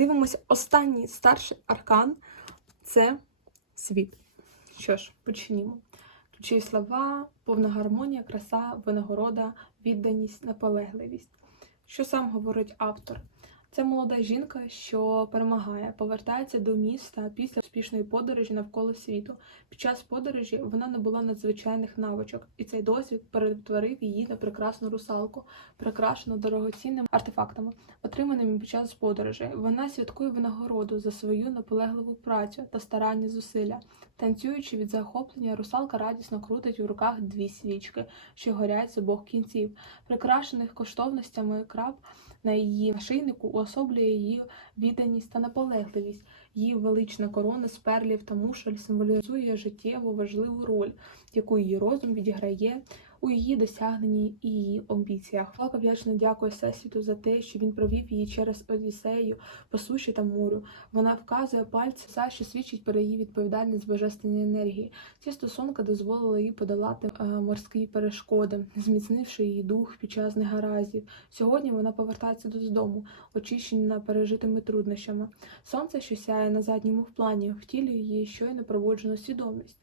Дивимося останній старший аркан це світ. Що ж, почнімо. Ключові слова, повна гармонія, краса, винагорода, відданість, наполегливість. Що сам говорить автор? Це молода жінка, що перемагає, повертається до міста після успішної подорожі навколо світу. Під час подорожі вона набула надзвичайних навичок, і цей досвід перетворив її на прекрасну русалку, прикрашену дорогоцінними артефактами, отриманими під час подорожі. Вона святкує винагороду за свою наполегливу працю та старанні зусилля. Танцюючи від захоплення, русалка радісно крутить у руках дві свічки, що горять з обох кінців, прикрашених коштовностями краб на її нашийнику уособлює її відданість та наполегливість. Її велична корона з перлів та мушель символізує життєво важливу роль, яку її розум відіграє у її досягненні і її амбіціях. Фалка вдячно дякує Всесвіту за те, що він провів її через Одіссею по суші та морю. Вона вказує пальці, за що свідчить про її відповідальність божественної енергії. Ці стосунки дозволили їй подолати е, морські перешкоди, зміцнивши її дух під час негараздів. Сьогодні вона повертається додому, очищена пережитими труднощами. Сонце, що сяє на задньому плані, втілює її щойно пробуджену свідомість.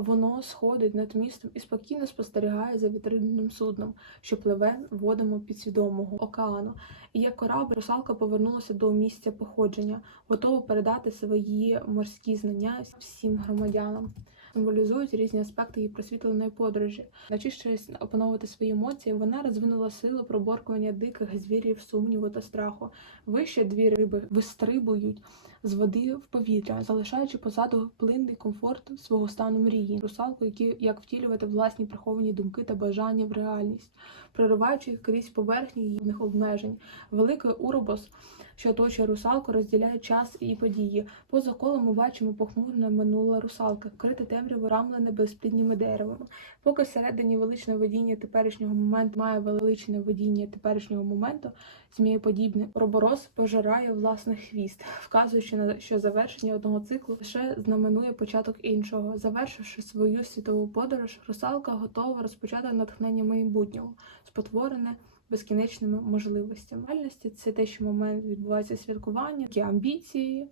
Воно сходить над містом і спокійно спостерігає за вітрильним судном, що пливе водами підсвідомого океану. І як корабль, русалка повернулася до місця походження, готова передати свої морські знання всім громадянам. Символізують різні аспекти її просвітленої подорожі. Навчившись опановувати свої емоції, вона розвинула силу проборкування диких звірів, сумніву та страху. Вище дві риби вистрибують з води в повітря, залишаючи позаду плинний комфорт свого стану мрії, русалку, які як втілювати власні приховані думки та бажання в реальність, прориваючи їх крізь поверхню її обмежень. Великий уробос, що оточує русалку, розділяє час і події. Поза колом ми бачимо похмурне минуле русалка, вкрите темряво рамлене безплідніми деревами. Поки всередині величне водіння теперішнього моменту має величне водіння теперішнього моменту, змієподібне роборос пожирає власний хвіст, вказуючи на що завершення одного циклу лише знаменує початок іншого. Завершивши свою світову подорож, русалка готова розпочати натхнення майбутнього, спотворене безкінечними можливостями. Реальності це те, що момент відбувається святкування, які амбіції.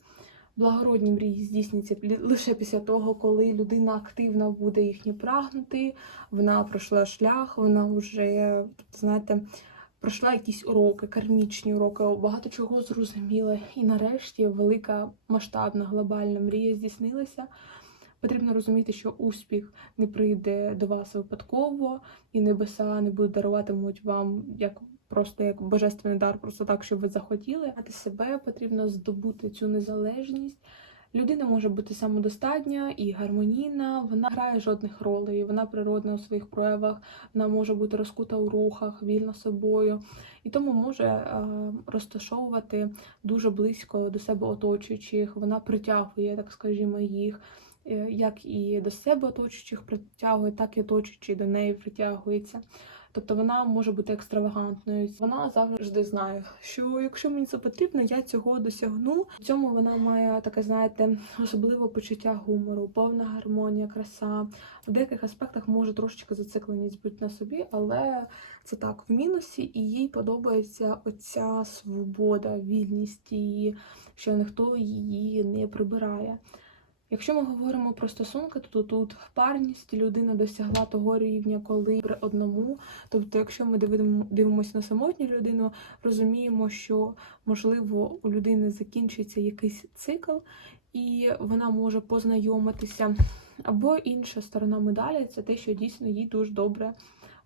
Благородні мрії здійсняться лише після того, коли людина активно буде їхні прагнути, вона пройшла шлях, вона вже, знаєте, пройшла якісь уроки, кармічні уроки, багато чого зрозуміла. І нарешті велика масштабна глобальна мрія здійснилася. Потрібно розуміти, що успіх не прийде до вас випадково, і небеса не будуть даруватимуть вам як просто як божественний дар, просто так, щоб ви захотіли. Мати себе потрібно здобути цю незалежність. Людина може бути самодостатня і гармонійна, вона грає жодних ролей, вона природна у своїх проявах, вона може бути розкута у рухах, вільна собою, і тому може е, розташовувати дуже близько до себе оточуючих. Вона притягує, так скажімо, їх. Е, Як і до себе оточуючих притягує, так і оточуючі до неї притягується. Тобто вона може бути екстравагантною. Вона завжди знає, що якщо мені це потрібно, я цього досягну. В цьому вона має таке, знаєте, особливе почуття гумору, повна гармонія, краса. В деяких аспектах може трошечки зацикленість бути на собі, але це так в мінусі, і їй подобається оця свобода, вільність і що ніхто її не прибирає. Якщо ми говоримо про стосунки, то тут парність людина досягла того рівня, коли при одному. Тобто, якщо ми дивимо, дивимося на самотню людину, розуміємо, що можливо у людини закінчиться якийсь цикл, і вона може познайомитися. Або інша сторона медалі це те, що дійсно їй дуже добре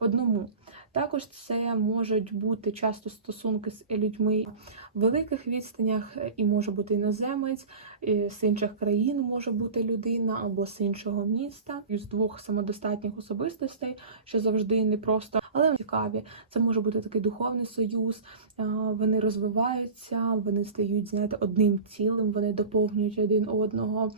одному. Також це можуть бути часто стосунки з людьми в великих відстанях, і може бути іноземець, і з інших країн може бути людина або з іншого міста, з двох самодостатніх особистостей, що завжди не просто, але цікаві. Це може бути такий духовний союз. Вони розвиваються, вони стають, знаєте, одним цілим, вони доповнюють один одного.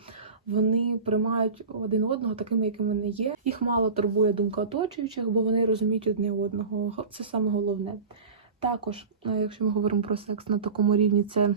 Вони приймають один одного такими, якими вони є. Їх мало турбує думка оточуючих, бо вони розуміють одне одного. Це саме головне. Також, е, якщо ми говоримо про секс на такому рівні, це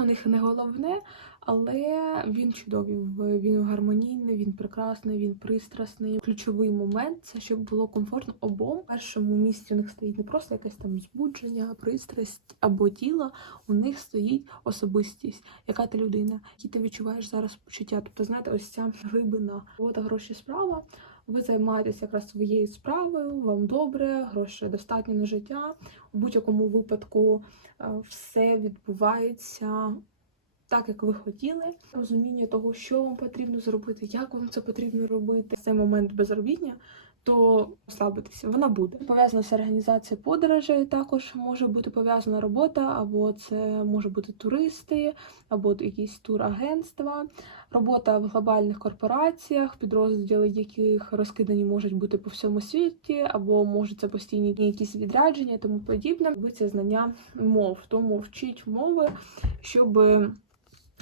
у них не головне, але він чудовий. Він гармонійний, він прекрасний, він пристрасний. Ключовий момент це щоб було комфортно обом. В першому місці у них стоїть не просто якесь там збудження, пристрасть або тіло. У них стоїть особистість, яка ти людина, які ти відчуваєш зараз почуття. Тобто, знаєте, ось ця глибина. Робота, гроші, справа. Ви займаєтеся якраз своєю справою, вам добре, грошей достатньо на життя. У будь-якому випадку е, все відбувається так, як ви хотіли. Розуміння того, що вам потрібно зробити, як вам це потрібно робити. Цей момент безробітня, то розслабитися, вона буде. Пов'язана з організацією подорожей, також може бути пов'язана робота, або це може бути туристи, або якісь турагентства. Робота в глобальних корпораціях, підрозділи яких розкидані можуть бути по всьому світі, або можуть це постійні якісь відрядження тому подібне. Це знання мов, тому вчіть мови, щоб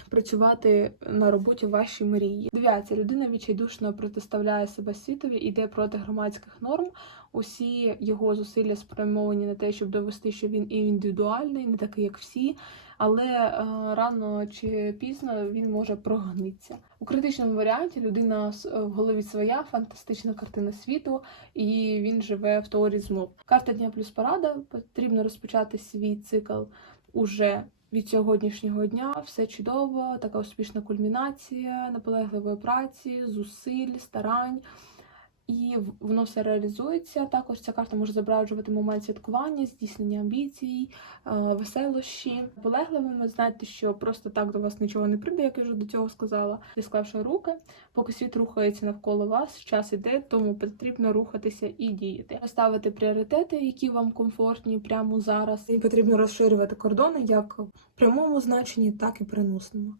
працювати на роботі вашій мрії. Дев'яте людина відчайдушно протиставляє себе світові, іде проти громадських норм. Усі його зусилля спрямовані на те, щоб довести, що він індивідуальний, не такий, як всі. Але е, рано чи пізно він може прогнитися. У критичному варіанті людина в голові своя фантастична картина світу, і він живе в теорії змов. Карта дня плюс порада потрібно розпочати свій цикл уже від сьогоднішнього дня. Все чудово, така успішна кульмінація, наполегливої праці, зусиль, старань. І воно все реалізується. Також ця карта може зображувати момент святкування, здійснення амбіцій, е, веселощі. Наполегливими знайте, що просто так до вас нічого не прийде, як я вже до цього сказала. Склавши руки, поки світ рухається навколо вас, час іде, тому потрібно рухатися і діяти. Ставити пріоритети, які вам комфортні прямо зараз. І потрібно розширювати кордони як в прямому значенні, так і переносному.